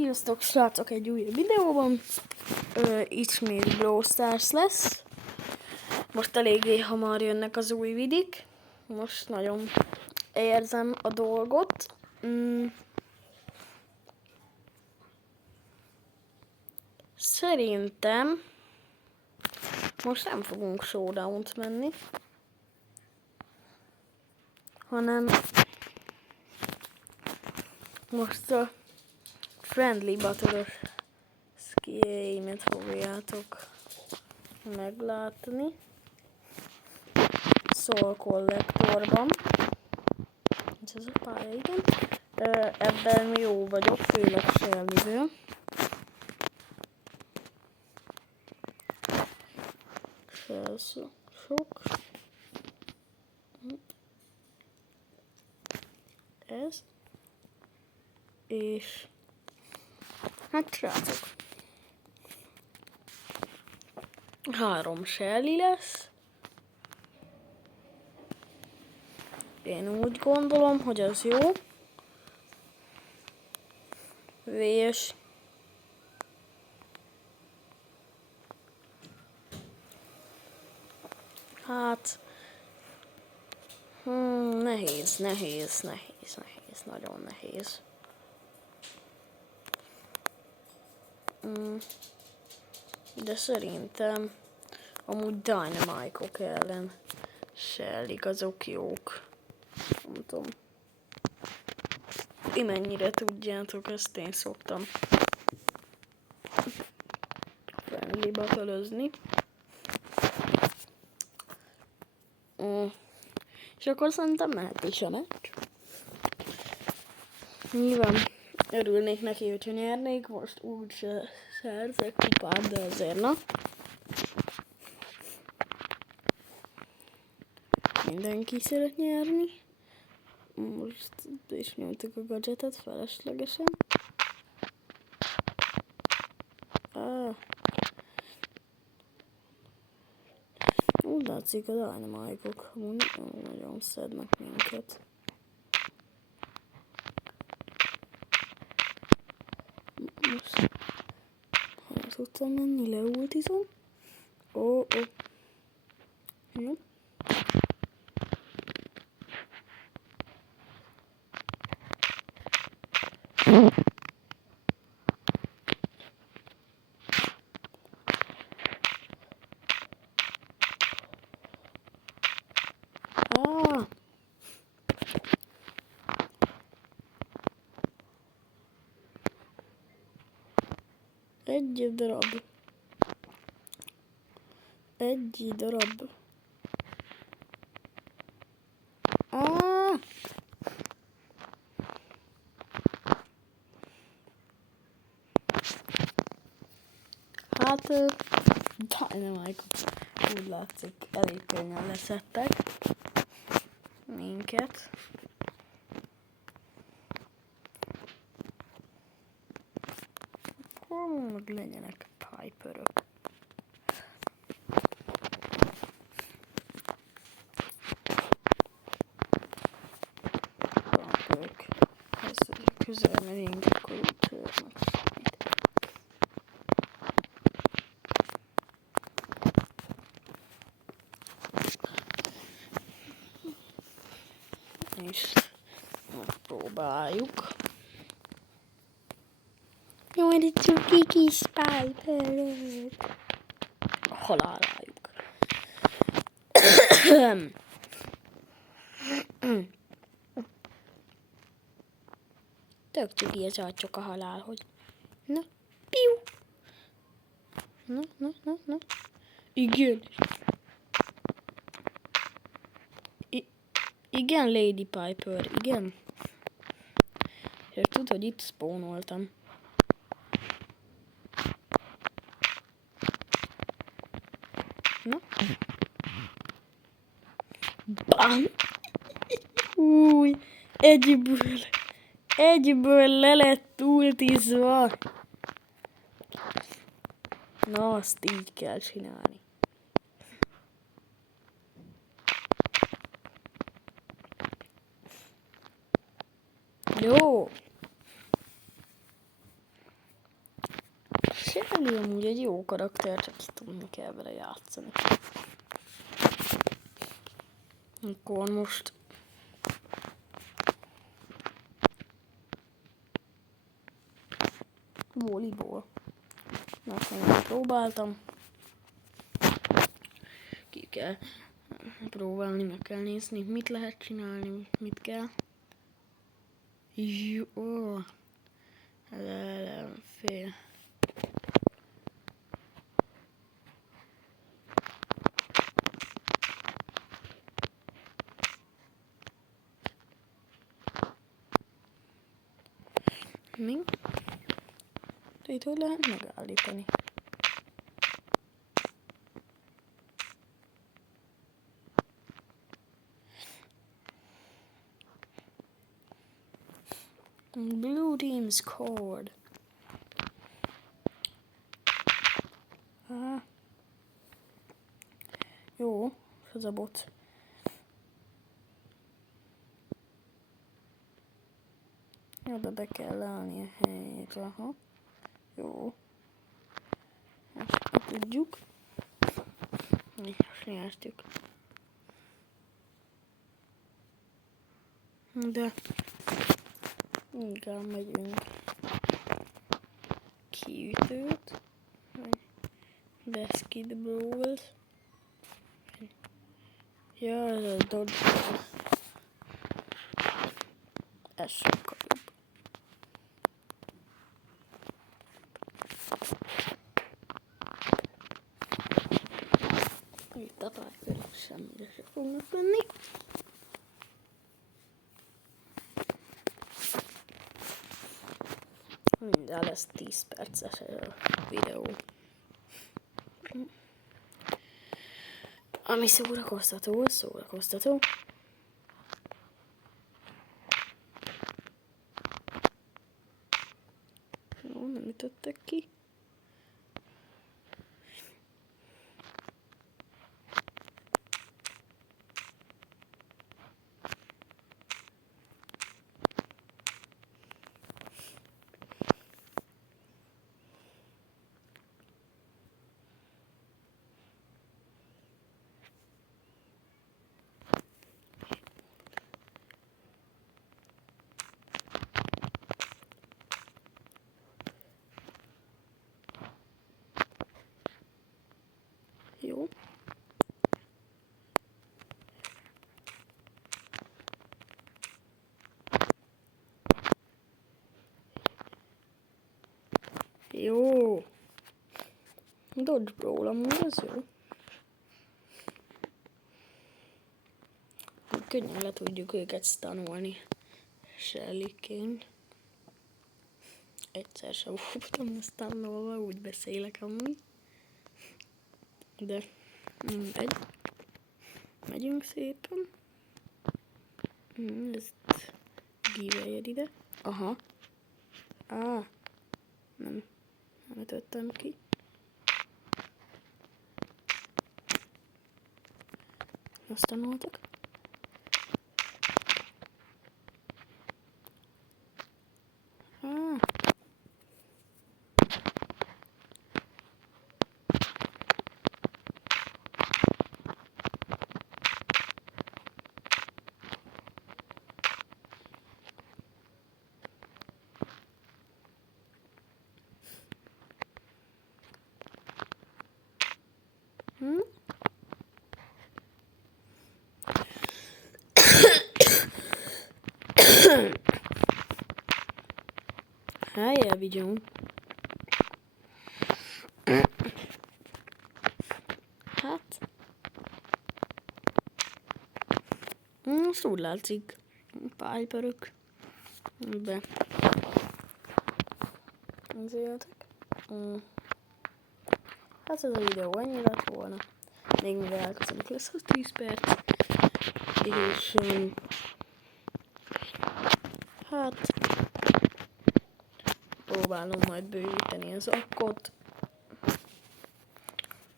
Sziasztok srácok, egy újabb videóban. Ismét Brawl Stars lesz. Most eléggé hamar jönnek az új vidik. Most nagyon érzem a dolgot. Szerintem most nem fogunk showdownt menni, hanem most a friendly battle-os skill-eimet fogjátok meglátni. Soul Collectorban. Ez a pálya, igen. Ebben jó vagyok, főleg Shelly-ből. Sok. Ez. És hát srácok, 3 Shelly lesz. Én úgy gondolom, hogy az jó. És hát nehéz, nagyon nehéz. De szerintem amúgy Dynamite-ok ellen Shelly-k azok jók. Nem tudom. Ti mennyire tudjátok, ezt én szoktam friendly battle-özni. És akkor szerintem mehet is a meccs. Nyilván örülnék neki, hogyha nyernék, most úgyse szerzek kupát, de azért na. Mindenki szeret nyerni. Most is nyomtuk a gadgetet feleslegesen. Úgy látszik, a Dynamite-ok nagyon szednek minket. Most ha tudtam menni, leultizom. Ó. Jó. Egy darab. Hát Dynamite úgy látszik, elég könnyen leszettek minket. Meg legyenek Piperök. Ez közel megyünk, akkor úgy törnek semmit. És megpróbáljuk. Jó, egy cuki kis Piperök. Halálájuk. Tök cuki ez csak a halál, hogy... Na, piu! Na. Igen. Igen, Lady Piper, igen. És tudod, hogy itt spawnoltam. Na. Bam! Új, egyből le lett ultizva. Na, azt így kell csinálni. Jó. Lily amúgy egy jó karakter, csak tudni kell vele játszani. Akkor most volleyball. Mert még próbáltam. Ki kell próbálni, meg kell nézni, mit lehet csinálni, mit kell. Jó. Ellenfél. Mi? Itt hogy lehet megállítani? Blue team scored. Jó, ez a bot. Ebbe be kell állni a helyre. Aha. Jó. Ezt tudjuk. Mi nyertük. De inkább megyünk kiütőt. Basketballt. Ja, ez a dodgeball. Ez sokkal jobb. Itt a párkörök semmire se fognak menni. Minden lesz 10 perces a videó. Ami szórakoztató, az szórakoztató. Jó, nem ütöttek ki. Jó. Jó. Dodgeball, amúgy az jó. Könnyen le tudjuk őket stanolni. Shellyként. Egyszer sem voltam stanolva, úgy beszélek amúgy. De mindegy. Megyünk szépen. Ezt gíveljed ide. Aha. Nem ütöttem ki. Azt tanultak. Helye, vigyom. Hát. Most úgy látszik. Pálypörök. Be. Nézzétek. Hát ez a videó ennyi lett volna. Még mire elköszönök lesz az 10 perc. És hát próbálom majd bővíteni az akkot.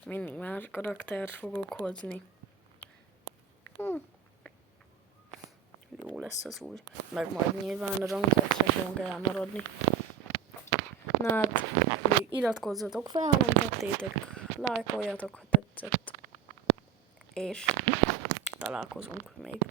Mindig más karaktert fogok hozni. Jó lesz az úgy. Meg majd nyilván a rankedre fogunk elmaradni. Na hát, még iratkozzatok fel, ha nem tettétek, lájkoljatok, ha tetszett, és találkozunk még.